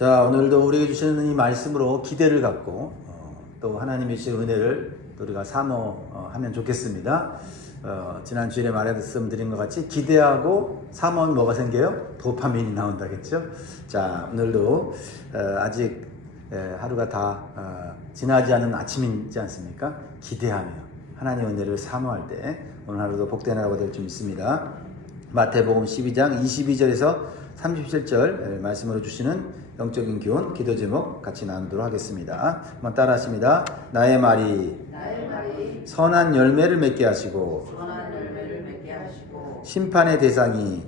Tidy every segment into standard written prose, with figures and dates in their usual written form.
자, 오늘도 우리에게 주시는 이 말씀으로 기대를 갖고 또 하나님의 주신 은혜를 또 우리가 사모하면 좋겠습니다. 지난 주일에 말씀드린 것 같이 기대하고 사모하면 뭐가 생겨요? 도파민이 나온다겠죠? 자, 오늘도 아직 하루가 다 지나지 않은 아침이지 않습니까? 기대하며 하나님의 은혜를 사모할 때 오늘 하루도 복된 하루가 될 줄 믿습니다. 마태복음 12장 22절에서 37절 말씀으로 주시는 영적인 교훈, 기도 제목 같이 나누도록 하겠습니다. 한번 따라 하십니다. 나의 말이 선한 열매를 맺게 하시고 심판의 대상이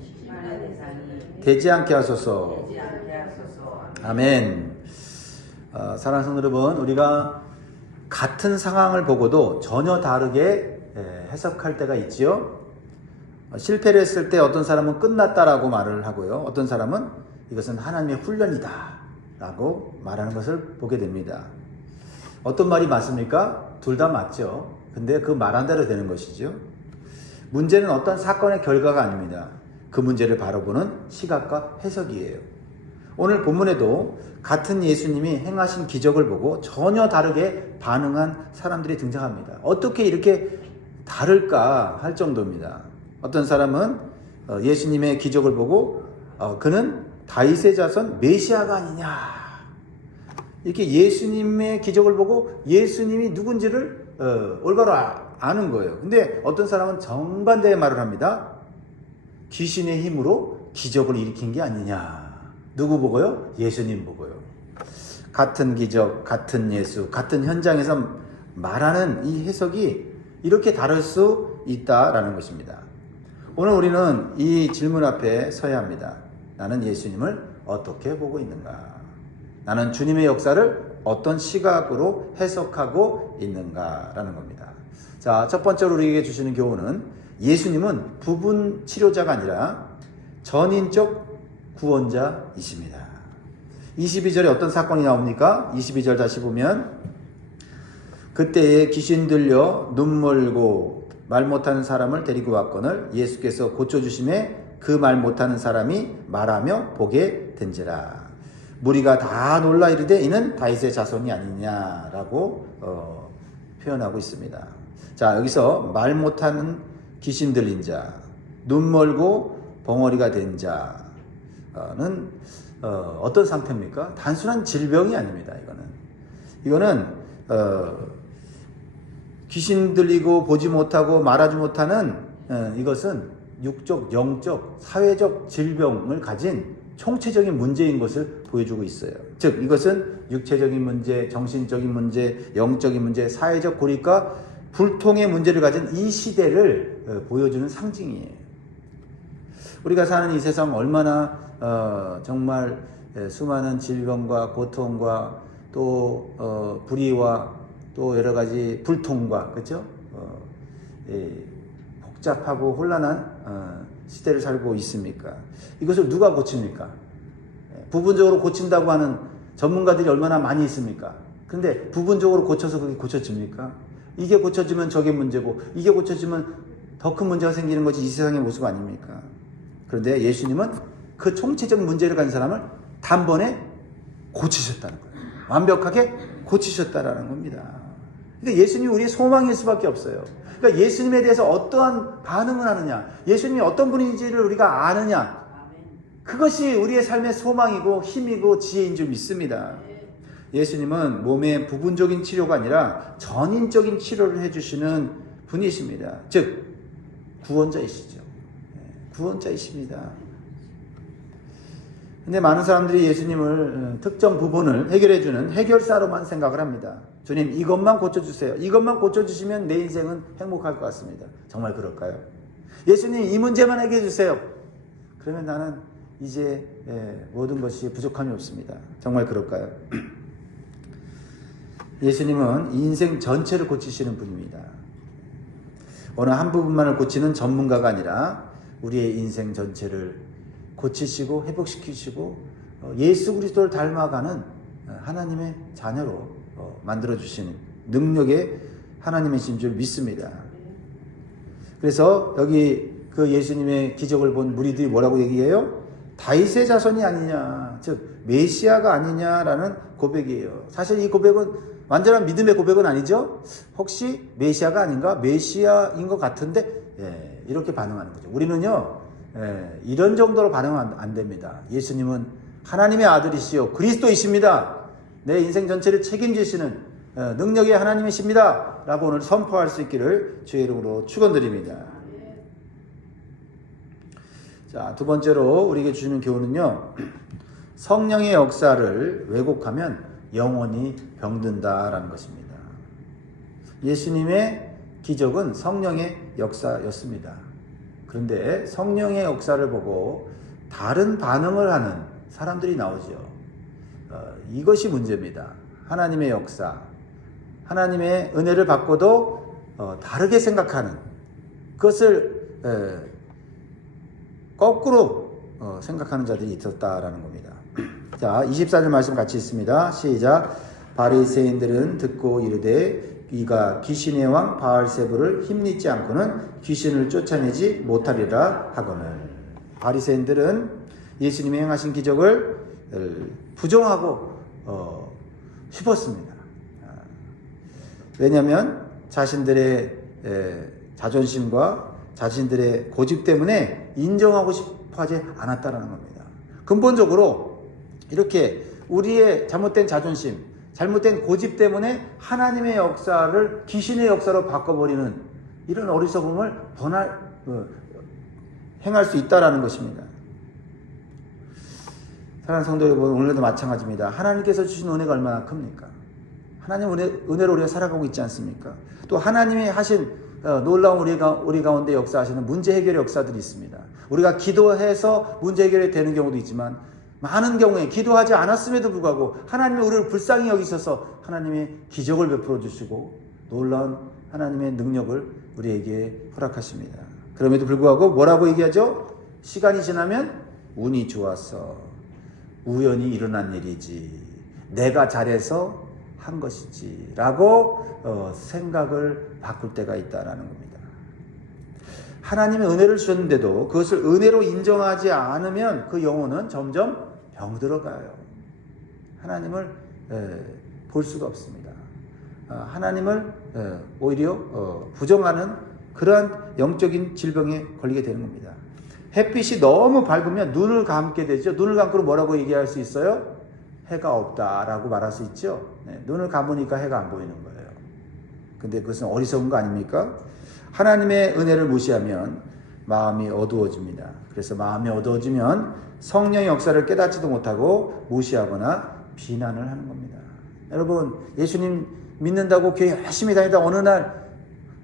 되지 않게 하소서. 아멘. 사랑하는 성도 여러분, 우리가 같은 상황을 보고도 전혀 다르게 해석할 때가 있지요. 실패를 했을 때 어떤 사람은 끝났다라고 말을 하고요. 어떤 사람은 이것은 하나님의 훈련이다 라고 말하는 것을 보게 됩니다. 어떤 말이 맞습니까? 둘 다 맞죠. 근데 그 말한 대로 되는 것이죠. 문제는 어떤 사건의 결과가 아닙니다. 그 문제를 바라보는 시각과 해석이에요. 오늘 본문에도 같은 예수님이 행하신 기적을 보고 전혀 다르게 반응한 사람들이 등장합니다. 어떻게 이렇게 다를까 할 정도입니다. 어떤 사람은 예수님의 기적을 보고 그는 다윗의 자손 메시아가 아니냐, 이렇게 예수님의 기적을 보고 예수님이 누군지를 올바로 아는 거예요. 근데 어떤 사람은 정반대의 말을 합니다. 귀신의 힘으로 기적을 일으킨 게 아니냐. 누구 보고요? 예수님 보고요. 같은 기적, 같은 예수, 같은 현장에서 말하는 이 해석이 이렇게 다를 수 있다라는 것입니다. 오늘 우리는 이 질문 앞에 서야 합니다. 나는 예수님을 어떻게 보고 있는가? 나는 주님의 역사를 어떤 시각으로 해석하고 있는가라는 겁니다. 자, 첫 번째로 우리에게 주시는 교훈은 예수님은 부분 치료자가 아니라 전인적 구원자이십니다. 22절에 어떤 사건이 나옵니까? 22절 다시 보면 그때에 귀신 들려 눈 멀고 말 못하는 사람을 데리고 왔거늘 예수께서 고쳐주심에 그 말 못하는 사람이 말하며 보게 된지라. 무리가 다 놀라 이르되 이는 다윗의 자손이 아니냐라고 표현하고 있습니다. 자, 여기서 말 못하는 귀신 들린 자, 눈 멀고 벙어리가 된 자는 어떤 상태입니까? 단순한 질병이 아닙니다. 이거는 귀신 들리고 보지 못하고 말하지 못하는 이것은 육적, 영적, 사회적 질병을 가진 총체적인 문제인 것을 보여주고 있어요. 즉 이것은 육체적인 문제, 정신적인 문제, 영적인 문제, 사회적 고립과 불통의 문제를 가진 이 시대를 보여주는 상징이에요. 우리가 사는 이 세상 얼마나 정말 수많은 질병과 고통과 또 불의와 또 여러 가지 불통과, 그렇죠? 복잡하고 혼란한 시대를 살고 있습니까? 이것을 누가 고칩니까? 부분적으로 고친다고 하는 전문가들이 얼마나 많이 있습니까? 근데 부분적으로 고쳐서 그게 고쳐집니까? 이게 고쳐지면 저게 문제고 이게 고쳐지면 더 큰 문제가 생기는 것이 이 세상의 모습 아닙니까? 그런데 예수님은 그 총체적 문제를 가진 사람을 단번에 고치셨다는 거예요. 완벽하게 고치셨다라는 겁니다. 그러니까 예수님이 우리의 소망일 수밖에 없어요. 그러니까 예수님에 대해서 어떠한 반응을 하느냐, 예수님이 어떤 분인지를 우리가 아느냐, 그것이 우리의 삶의 소망이고 힘이고 지혜인 줄 믿습니다. 예수님은 몸의 부분적인 치료가 아니라 전인적인 치료를 해주시는 분이십니다. 즉 구원자이시죠. 구원자이십니다. 근데 많은 사람들이 예수님을 특정 부분을 해결해주는 해결사로만 생각을 합니다. 주님, 이것만 고쳐주세요. 이것만 고쳐주시면 내 인생은 행복할 것 같습니다. 정말 그럴까요? 예수님, 이 문제만 해결해주세요. 그러면 나는 이제 모든 것이 부족함이 없습니다. 정말 그럴까요? 예수님은 인생 전체를 고치시는 분입니다. 어느 한 부분만을 고치는 전문가가 아니라 우리의 인생 전체를 고치시고 회복시키시고 예수 그리스도를 닮아가는 하나님의 자녀로 만들어주시는 능력의 하나님이신 줄 믿습니다. 그래서 여기 그 예수님의 기적을 본 무리들이 뭐라고 얘기해요? 다윗의 자손이 아니냐. 즉 메시아가 아니냐라는 고백이에요. 사실 이 고백은 완전한 믿음의 고백은 아니죠. 혹시 메시아가 아닌가? 메시아인 것 같은데 이렇게 반응하는 거죠. 우리는요 이런 정도로 반응은 안 됩니다. 예수님은 하나님의 아들이시요 그리스도이십니다. 내 인생 전체를 책임지시는 능력의 하나님이십니다 라고 오늘 선포할 수 있기를 주의 이름으로 축원드립니다. 자, 두 번째로 우리에게 주시는 교훈은요, 성령의 역사를 왜곡하면 영혼이 병든다라는 것입니다. 예수님의 기적은 성령의 역사였습니다. 그런데 성령의 역사를 보고 다른 반응을 하는 사람들이 나오죠. 이것이 문제입니다. 하나님의 역사, 하나님의 은혜를 받고도 다르게 생각하는 그것을 거꾸로 생각하는 자들이 있었다라는 겁니다. 자, 24절 말씀 같이 있습니다. 시작. 바리새인들은 듣고 이르되 이가 귀신의 왕 바알세불을 힘입지 않고는 귀신을 쫓아내지 못하리라 하거늘. 바리새인들은 예수님이 행하신 기적을 부정하고 싶었습니다. 왜냐하면 자신들의 자존심과 자신들의 고집 때문에 인정하고 싶어 하지 않았다는 겁니다. 근본적으로 이렇게 우리의 잘못된 자존심, 잘못된 고집 때문에 하나님의 역사를 귀신의 역사로 바꿔버리는 이런 어리석음을 행할 수 있다는 것입니다. 사랑하는 성도 여러분, 오늘도 마찬가지입니다. 하나님께서 주신 은혜가 얼마나 큽니까? 하나님 은혜로 우리가 살아가고 있지 않습니까? 또 하나님이 하신 놀라운 우리 가운데 역사하시는 문제 해결의 역사들이 있습니다. 우리가 기도해서 문제 해결이 되는 경우도 있지만 많은 경우에 기도하지 않았음에도 불구하고 하나님이 우리를 불쌍히 여기셔서 하나님의 기적을 베풀어 주시고 놀라운 하나님의 능력을 우리에게 허락하십니다. 그럼에도 불구하고 뭐라고 얘기하죠? 시간이 지나면 운이 좋아서 우연히 일어난 일이지 내가 잘해서 한 것이지 라고 생각을 바꿀 때가 있다는 겁니다. 하나님의 은혜를 주셨는데도 그것을 은혜로 인정하지 않으면 그 영혼은 점점 병들어가요. 하나님을 볼 수가 없습니다. 하나님을 오히려 부정하는 그러한 영적인 질병에 걸리게 되는 겁니다. 햇빛이 너무 밝으면 눈을 감게 되죠. 눈을 감고 뭐라고 얘기할 수 있어요? 해가 없다라고 말할 수 있죠. 눈을 감으니까 해가 안 보이는 거예요. 근데 그것은 어리석은 거 아닙니까? 하나님의 은혜를 무시하면 마음이 어두워집니다. 그래서 마음이 어두워지면 성령의 역사를 깨닫지도 못하고 무시하거나 비난을 하는 겁니다. 여러분, 예수님 믿는다고 교회 열심히 다니다 어느 날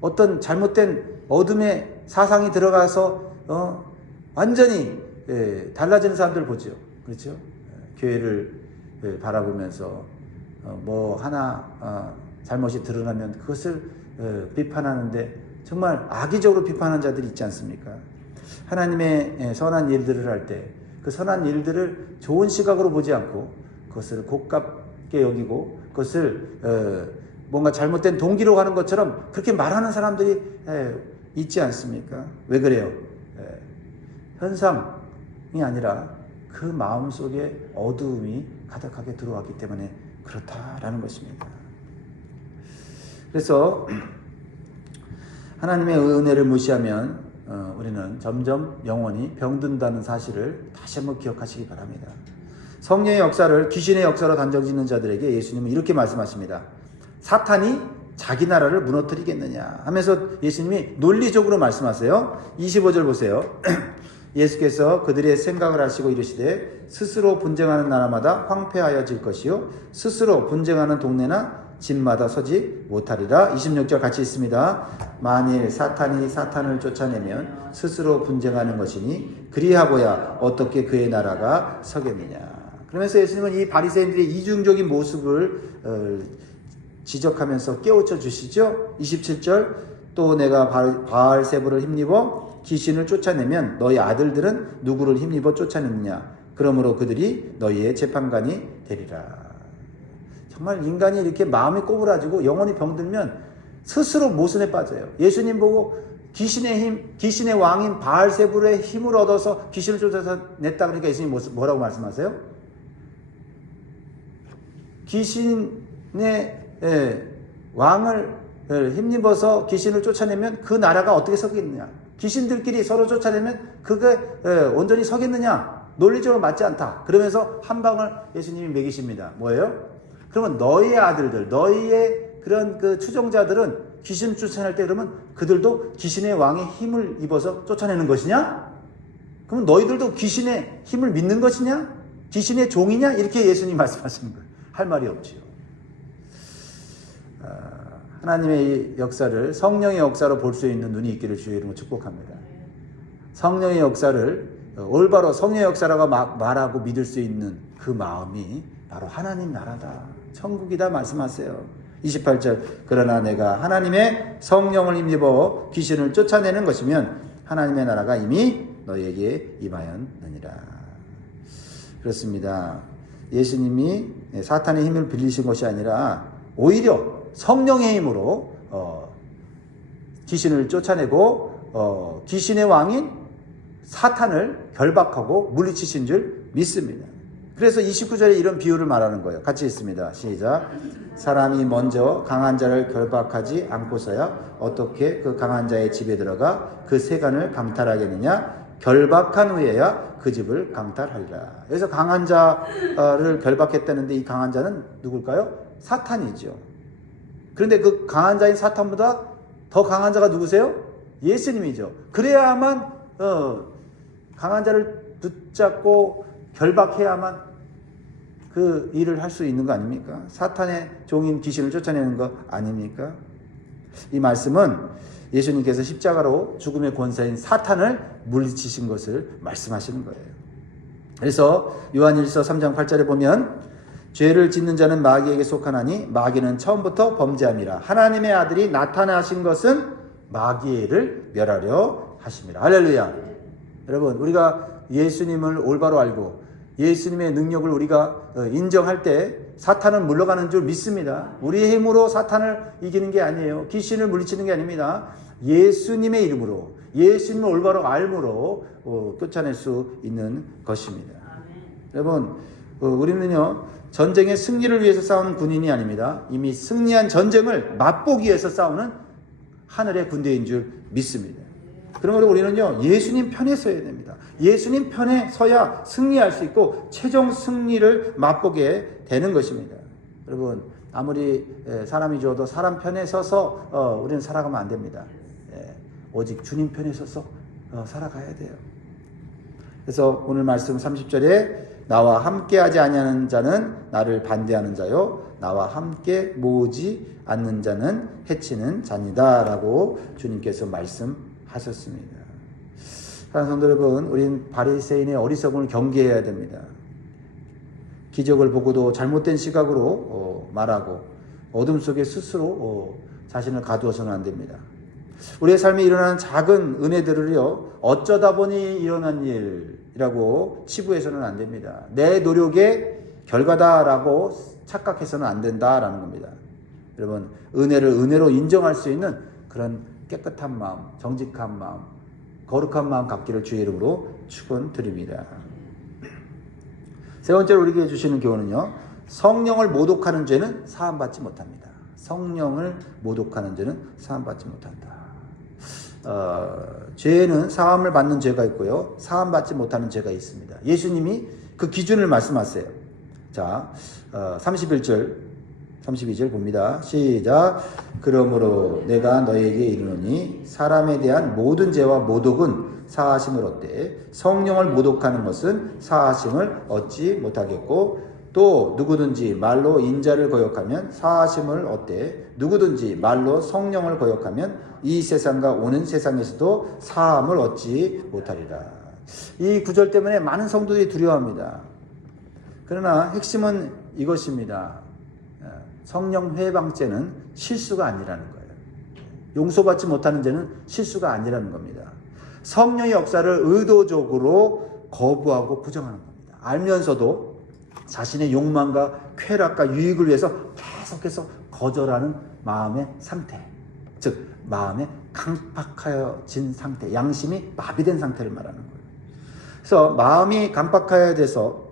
어떤 잘못된 어둠의 사상이 들어가서 완전히 달라지는 사람들 보죠. 그렇죠? 교회를 바라보면서 뭐 하나 잘못이 드러나면 그것을 비판하는데 정말 악의적으로 비판하는 자들이 있지 않습니까? 하나님의 선한 일들을 할 때 그 선한 일들을 좋은 시각으로 보지 않고 그것을 고깝게 여기고 그것을 뭔가 잘못된 동기로 가는 것처럼 그렇게 말하는 사람들이 있지 않습니까? 왜 그래요? 현상이 아니라 그 마음속에 어두움이 가득하게 들어왔기 때문에 그렇다라는 것입니다. 그래서 하나님의 은혜를 무시하면 우리는 점점 영혼이 병든다는 사실을 다시 한번 기억하시기 바랍니다. 성령의 역사를 귀신의 역사로 단정짓는 자들에게 예수님은 이렇게 말씀하십니다. 사탄이 자기 나라를 무너뜨리겠느냐 하면서 예수님이 논리적으로 말씀하세요. 25절 보세요. 예수께서 그들의 생각을 하시고 이르시되 스스로 분쟁하는 나라마다 황폐하여질 것이요 스스로 분쟁하는 동네나 집마다 서지 못하리라. 26절 같이 있습니다. 만일 사탄이 사탄을 쫓아내면 스스로 분쟁하는 것이니 그리하고야 어떻게 그의 나라가 서겠느냐. 그러면서 예수님은 이 바리새인들의 이중적인 모습을 지적하면서 깨우쳐 주시죠. 27절 또 내가 바알세불을 힘입어 귀신을 쫓아내면 너희 아들들은 누구를 힘입어 쫓아내느냐. 그러므로 그들이 너희의 재판관이 되리라. 정말 인간이 이렇게 마음이 꼬부라지고 영혼이 병들면 스스로 모순에 빠져요. 예수님 보고 귀신의 힘, 귀신의 왕인 바알세불의 힘을 얻어서 귀신을 쫓아냈다 그러니까 예수님 뭐라고 말씀하세요? 귀신의 왕을 힘입어서 귀신을 쫓아내면 그 나라가 어떻게 서겠느냐? 귀신들끼리 서로 쫓아내면 그게 온전히 서겠느냐? 논리적으로 맞지 않다. 그러면서 한 방을 예수님이 먹이십니다. 뭐예요? 그러면 너희의 아들들, 너희의 그런 그 추종자들은 귀신 쫓아낼 때 그러면 그들도 귀신의 왕의 힘을 입어서 쫓아내는 것이냐? 그럼 너희들도 귀신의 힘을 믿는 것이냐? 귀신의 종이냐? 이렇게 예수님이 말씀하시는 거예요. 할 말이 없지요. 하나님의 역사를 성령의 역사로 볼 수 있는 눈이 있기를 주의 이름으로 축복합니다. 성령의 역사를 올바로 성령의 역사라고 말하고 믿을 수 있는 그 마음이 바로 하나님 나라다, 천국이다 말씀하세요. 28절 그러나 내가 하나님의 성령을 힘입어 귀신을 쫓아내는 것이면 하나님의 나라가 이미 너희에게 임하였느니라. 그렇습니다. 예수님이 사탄의 힘을 빌리신 것이 아니라 오히려 성령의 힘으로 귀신을 쫓아내고 귀신의 왕인 사탄을 결박하고 물리치신 줄 믿습니다. 그래서 29절에 이런 비유를 말하는 거예요. 같이 읽습니다. 시작. 사람이 먼저 강한 자를 결박하지 않고서야 어떻게 그 강한 자의 집에 들어가 그 세간을 강탈하겠느냐? 결박한 후에야 그 집을 강탈하리라. 그래서 강한 자를 결박했다는데 이 강한 자는 누굴까요? 사탄이죠. 그런데 그 강한 자인 사탄보다 더 강한 자가 누구세요? 예수님이죠. 그래야만 강한 자를 붙잡고 결박해야만 그 일을 할 수 있는 거 아닙니까? 사탄의 종인 귀신을 쫓아내는 거 아닙니까? 이 말씀은 예수님께서 십자가로 죽음의 권세인 사탄을 물리치신 것을 말씀하시는 거예요. 그래서 요한일서 3장 8절에 보면 죄를 짓는 자는 마귀에게 속하나니 마귀는 처음부터 범죄함이라. 하나님의 아들이 나타나신 것은 마귀를 멸하려 하심이라. 할렐루야. 여러분, 우리가 예수님을 올바로 알고 예수님의 능력을 우리가 인정할 때 사탄은 물러가는 줄 믿습니다. 우리의 힘으로 사탄을 이기는 게 아니에요. 귀신을 물리치는 게 아닙니다. 예수님의 이름으로, 예수님을 올바로 알므로 쫓아낼 수 있는 것입니다. 여러분, 우리는요 전쟁의 승리를 위해서 싸우는 군인이 아닙니다. 이미 승리한 전쟁을 맛보기 위해서 싸우는 하늘의 군대인 줄 믿습니다. 그러므로 우리는요 예수님 편에 서야 됩니다. 예수님 편에 서야 승리할 수 있고 최종 승리를 맛보게 되는 것입니다. 여러분, 아무리 사람이 죽어도 사람 편에 서서 우리는 살아가면 안 됩니다. 오직 주님 편에 서서 살아가야 돼요. 그래서 오늘 말씀 30절에 나와 함께하지 아니하는 자는 나를 반대하는 자요 나와 함께 모으지 않는 자는 해치는 자니다 라고 주님께서 말씀하셨습니다. 사랑하는 성도 여러분, 우린 바리새인의 어리석음을 경계해야 됩니다. 기적을 보고도 잘못된 시각으로 말하고 어둠 속에 스스로 자신을 가두어서는 안 됩니다. 우리의 삶에 일어나는 작은 은혜들을요 어쩌다 보니 일어난 일이라고 치부해서는 안 됩니다. 내 노력의 결과다라고 착각해서는 안 된다라는 겁니다. 여러분, 은혜를 은혜로 인정할 수 있는 그런 깨끗한 마음, 정직한 마음, 거룩한 마음 갖기를 주의 이름으로 축원드립니다. 세 번째로 우리에게 주시는 교훈은요, 성령을 모독하는 죄는 사함받지 못합니다. 성령을 모독하는 죄는 사함받지 못한다. 죄는 사함을 받는 죄가 있고요, 사함받지 못하는 죄가 있습니다. 예수님이 그 기준을 말씀하세요. 자, 32절 봅니다. 시작. 그러므로 내가 너희에게 이르노니 사람에 대한 모든 죄와 모독은 사하심을 얻되 성령을 모독하는 것은 사하심을 얻지 못하겠고 또 누구든지 말로 인자를 거역하면 사하심을 얻되 누구든지 말로 성령을 거역하면 이 세상과 오는 세상에서도 사함을 얻지 못하리라. 이 구절 때문에 많은 성도들이 두려워합니다. 그러나 핵심은 이것입니다. 성령 회방죄는 실수가 아니라는 거예요. 용서받지 못하는 죄는 실수가 아니라는 겁니다. 성령의 역사를 의도적으로 거부하고 부정하는 겁니다. 알면서도 자신의 욕망과 쾌락과 유익을 위해서 계속해서 거절하는 마음의 상태, 즉 마음에 강박하여진 상태, 양심이 마비된 상태를 말하는 거예요. 그래서 마음이 강박하여져서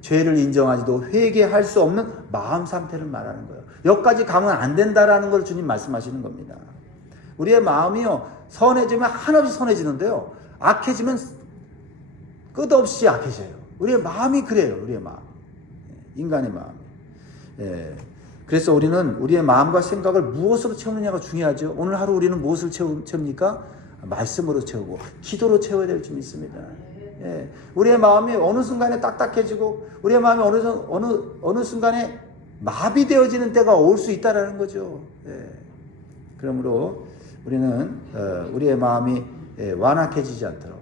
죄를 인정하지도 회개할 수 없는 마음 상태를 말하는 거예요. 여기까지 가면 안 된다라는 걸 주님 말씀하시는 겁니다. 우리의 마음이요, 선해지면 한없이 선해지는데요, 악해지면 끝없이 악해져요. 우리의 마음이 그래요. 우리의 마음, 인간의 마음. 그래서 우리는 우리의 마음과 생각을 무엇으로 채우느냐가 중요하죠. 오늘 하루 우리는 무엇을 채웁니까? 말씀으로 채우고 기도로 채워야 될 줄 믿습니다. 우리의 마음이 어느 순간에 딱딱해지고 우리의 마음이 어느 순간에 마비되어지는 때가 올 수 있다라는 거죠. 그러므로 우리는 우리의 마음이 완악해지지 않도록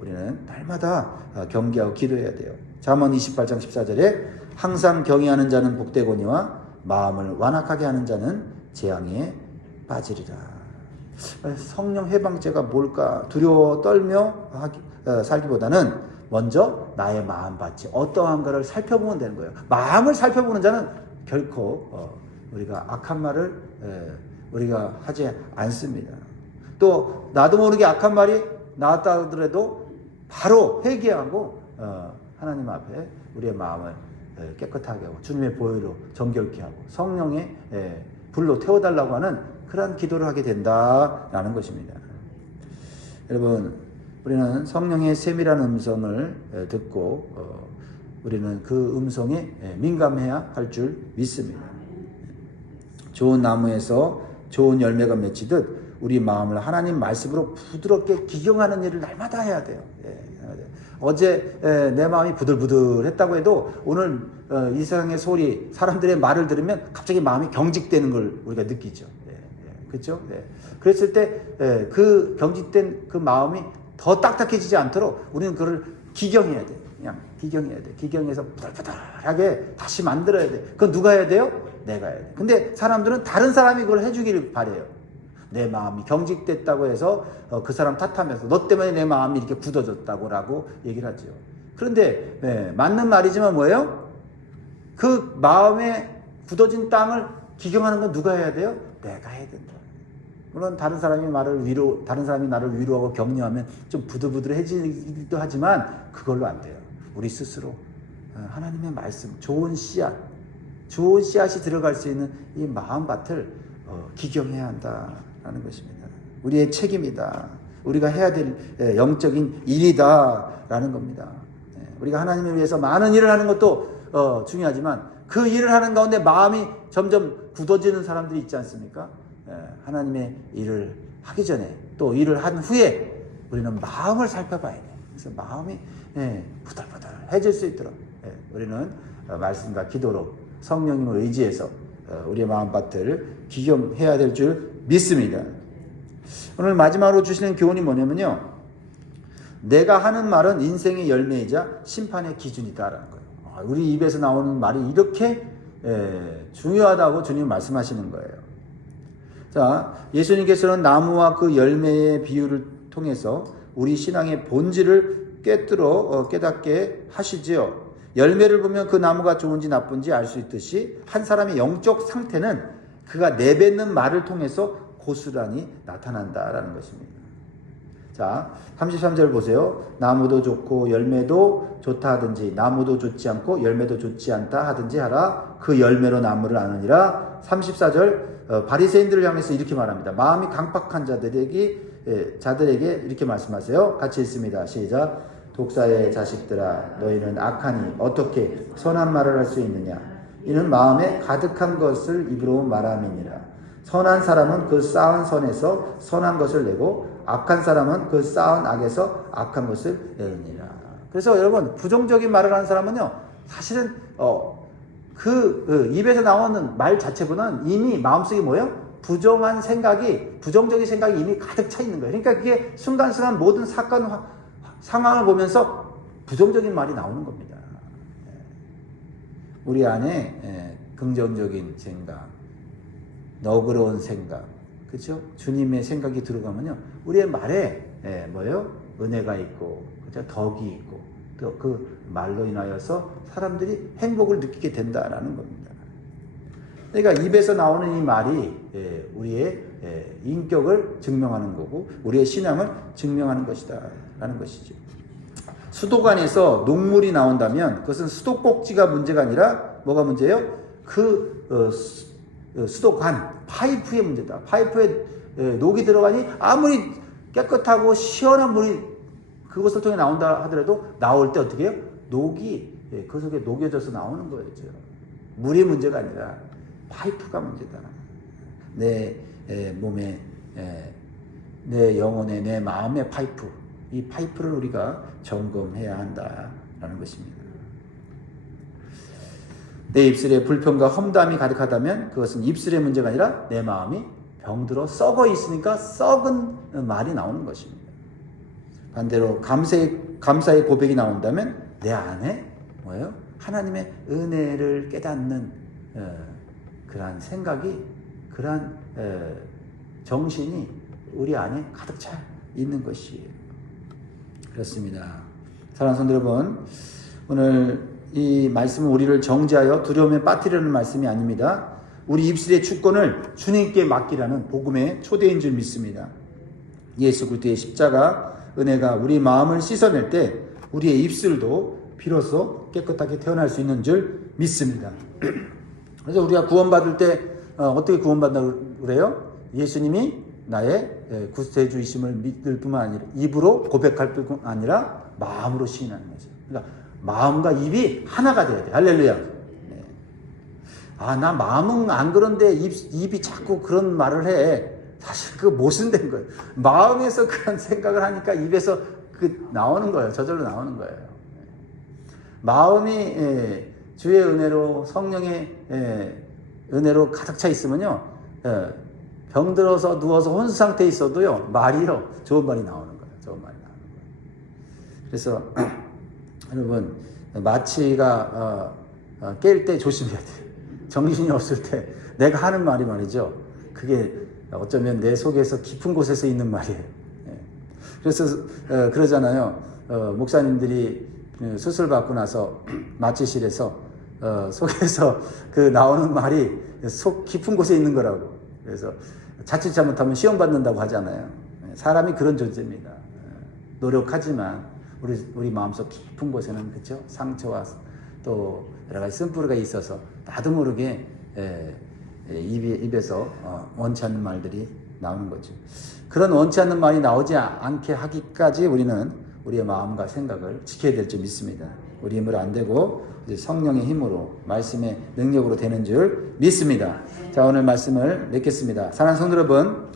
우리는 날마다 경계하고 기도해야 돼요. 잠언 28장 14절에 항상 경외하는 자는 복되거니와 마음을 완악하게 하는 자는 재앙에 빠지리라. 성령 해방죄가 뭘까? 두려워 떨며 살기보다는 먼저 나의 마음밭이 어떠한가를 살펴보면 되는 거예요. 마음을 살펴보는 자는 결코 우리가 악한 말을 우리가 하지 않습니다. 또 나도 모르게 악한 말이 나왔다 하더라도 바로 회개하고 하나님 앞에 우리의 마음을 깨끗하게 하고 주님의 보혈로 정결케 하고 성령의 불로 태워달라고 하는 그러한 기도를 하게 된다라는 것입니다. 여러분, 우리는 성령의 세밀한 음성을 듣고 우리는 그 음성에 민감해야 할 줄 믿습니다. 좋은 나무에서 좋은 열매가 맺히듯 우리 마음을 하나님 말씀으로 부드럽게 기경하는 일을 날마다 해야 돼요. 어제 내 마음이 부들부들했다고 해도 오늘 이 세상의 소리, 사람들의 말을 들으면 갑자기 마음이 경직되는 걸 우리가 느끼죠. 그렇죠? 그랬을 때 그 경직된 그 마음이 더 딱딱해지지 않도록 우리는 그걸 기경해야 돼. 그냥 기경해야 돼. 기경해서 부들부들하게 다시 만들어야 돼. 그건 누가 해야 돼요? 내가 해야 돼. 근데 사람들은 다른 사람이 그걸 해주기를 바래요. 내 마음이 경직됐다고 해서 그 사람 탓하면서 너 때문에 내 마음이 이렇게 굳어졌다고 얘기를 하죠. 그런데 맞는 말이지만 뭐예요? 그 마음에 굳어진 땅을 기경하는 건 누가 해야 돼요? 내가 해야 된다. 물론 다른 사람이 나를 위로하고 격려하면 좀 부들부들해지기도 하지만 그걸로 안 돼요. 우리 스스로 하나님의 말씀, 좋은 씨앗이 들어갈 수 있는 이 마음밭을 기경해야 한다라는 것입니다. 우리의 책임이다. 우리가 해야 될 영적인 일이다라는 겁니다. 우리가 하나님을 위해서 많은 일을 하는 것도 중요하지만 그 일을 하는 가운데 마음이 점점 굳어지는 사람들이 있지 않습니까? 하나님의 일을 하기 전에 또 일을 한 후에 우리는 마음을 살펴봐야 돼요. 그래서 마음이 부들부들해질 수 있도록 우리는 말씀과 기도로 성령님을 의지해서 우리의 마음밭을 기경해야 될 줄 믿습니다. 오늘 마지막으로 주시는 교훈이 뭐냐면요, 내가 하는 말은 인생의 열매이자 심판의 기준이다라는 거예요. 우리 입에서 나오는 말이 이렇게 중요하다고 주님 말씀하시는 거예요. 자, 예수님께서는 나무와 그 열매의 비유를 통해서 우리 신앙의 본질을 깨닫게 하시지요. 열매를 보면 그 나무가 좋은지 나쁜지 알 수 있듯이 한 사람의 영적 상태는 그가 내뱉는 말을 통해서 고스란히 나타난다라는 것입니다. 자, 33절 보세요. 나무도 좋고 열매도 좋다 하든지 나무도 좋지 않고 열매도 좋지 않다 하든지 하라. 그 열매로 나무를 아느니라. 34절 바리새인들을 향해서 이렇게 말합니다. 마음이 강팍한 자들에게 이렇게 말씀하세요. 같이 읽습니다. 시작. 독사의 자식들아, 너희는 악하니 어떻게 선한 말을 할 수 있느냐? 이는 마음에 가득한 것을 입으로 말함이니라. 선한 사람은 그 쌓은 선에서 선한 것을 내고 악한 사람은 그 쌓은 악에서 악한 것을 내느니라. 그래서 여러분, 부정적인 말을 하는 사람은요, 사실은 입에서 나오는 말 자체보다는 이미 마음속에 뭐예요? 부정적인 생각이 이미 가득 차 있는 거예요. 그러니까 그게 순간순간 모든 사건, 상황을 보면서 부정적인 말이 나오는 겁니다. 우리 안에 긍정적인 생각, 너그러운 생각, 그렇죠? 주님의 생각이 들어가면요, 우리의 말에 뭐예요? 은혜가 있고, 그렇죠? 덕이 있고, 또 그 말로 인하여서 사람들이 행복을 느끼게 된다라는 겁니다. 그러니까 입에서 나오는 이 말이 우리의 인격을 증명하는 거고, 우리의 신앙을 증명하는 것이다라는 것이죠. 수도관에서 녹물이 나온다면 그것은 수도꼭지가 문제가 아니라 뭐가 문제예요? 수도관 파이프의 문제다. 파이프에 녹이 들어가니 아무리 깨끗하고 시원한 물이 그것을 통해 나온다 하더라도 나올 때 어떻게 해요? 녹이 그 속에 녹여져서 나오는 거였죠. 물이 문제가 아니라 파이프가 문제다. 내 몸에 내 영혼의 내 마음의 파이프, 이 파이프를 우리가 점검해야 한다라는 것입니다. 내 입술에 불평과 험담이 가득하다면 그것은 입술의 문제가 아니라 내 마음이 병들어 썩어 있으니까 썩은 말이 나오는 것입니다. 반대로 감사의 고백이 나온다면 내 안에 뭐예요? 하나님의 은혜를 깨닫는 그러한 생각이, 그러한 정신이 우리 안에 가득 차 있는 것이에요. 그렇습니다. 사랑하는 성도 여러분, 오늘 이 말씀은 우리를 정죄하여 두려움에 빠뜨리려는 말씀이 아닙니다. 우리 입술의 주권을 주님께 맡기라는 복음의 초대인 줄 믿습니다. 예수 그리스도의 십자가 은혜가 우리 마음을 씻어낼 때 우리의 입술도 비로소 깨끗하게 태어날 수 있는 줄 믿습니다. 그래서 우리가 구원받을 때 어떻게 구원받는다고 그래요? 예수님이 나의 구세주이심을 믿을 뿐만 아니라 입으로 고백할 뿐만 아니라 마음으로 시인하는 거죠. 그러니까 마음과 입이 하나가 돼야 돼. 할렐루야. 네. 나 마음은 안 그런데 입이 자꾸 그런 말을 해. 사실 그 모순된 거예요. 마음에서 그런 생각을 하니까 입에서 나오는 거예요. 저절로 나오는 거예요. 마음이 주의 은혜로, 성령의 은혜로 가득 차 있으면요, 병들어서 누워서 혼수 상태에 있어도요, 말이요, 좋은 말이 나오는 거예요. 좋은 말이 나오는 거예요. 그래서 여러분, 마취가 깰 때 조심해야 돼요. 정신이 없을 때 내가 하는 말이 말이죠, 그게 어쩌면 내 속에서 깊은 곳에서 있는 말이에요. 그래서 그러잖아요. 목사님들이 수술 받고 나서 마취실에서 속에서 나오는 말이 속 깊은 곳에 있는 거라고. 그래서 자칫 잘못하면 시험 받는다고 하잖아요. 사람이 그런 존재입니다. 노력하지만 우리 마음속 깊은 곳에는, 그렇죠? 상처와 또 여러 가지 쓴뿌리가 있어서 나도 모르게 입에서 원치 않는 말들이 나오는 거죠. 그런 원치 않는 말이 나오지 않게 하기까지 우리는 우리의 마음과 생각을 지켜야 될 줄 믿습니다. 우리 힘으로 안 되고 이제 성령의 힘으로, 말씀의 능력으로 되는 줄 믿습니다. 자, 오늘 말씀을 맺겠습니다. 사랑하는 성도 여러분,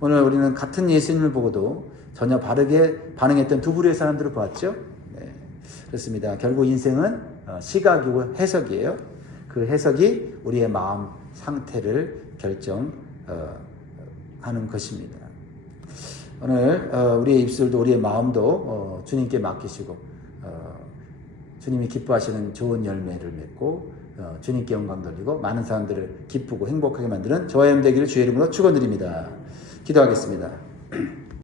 오늘 우리는 같은 예수님을 보고도 전혀 바르게 반응했던 두 부류의 사람들을 보았죠. 네, 그렇습니다. 결국 인생은 시각이고 해석이에요. 그 해석이 우리의 마음 상태를 결정하는 것입니다. 오늘 우리의 입술도 우리의 마음도 주님께 맡기시고 주님이 기뻐하시는 좋은 열매를 맺고 주님께 영광 돌리고 많은 사람들을 기쁘고 행복하게 만드는 저와 여러분 되기를 주의 이름으로 축원드립니다. 기도하겠습니다.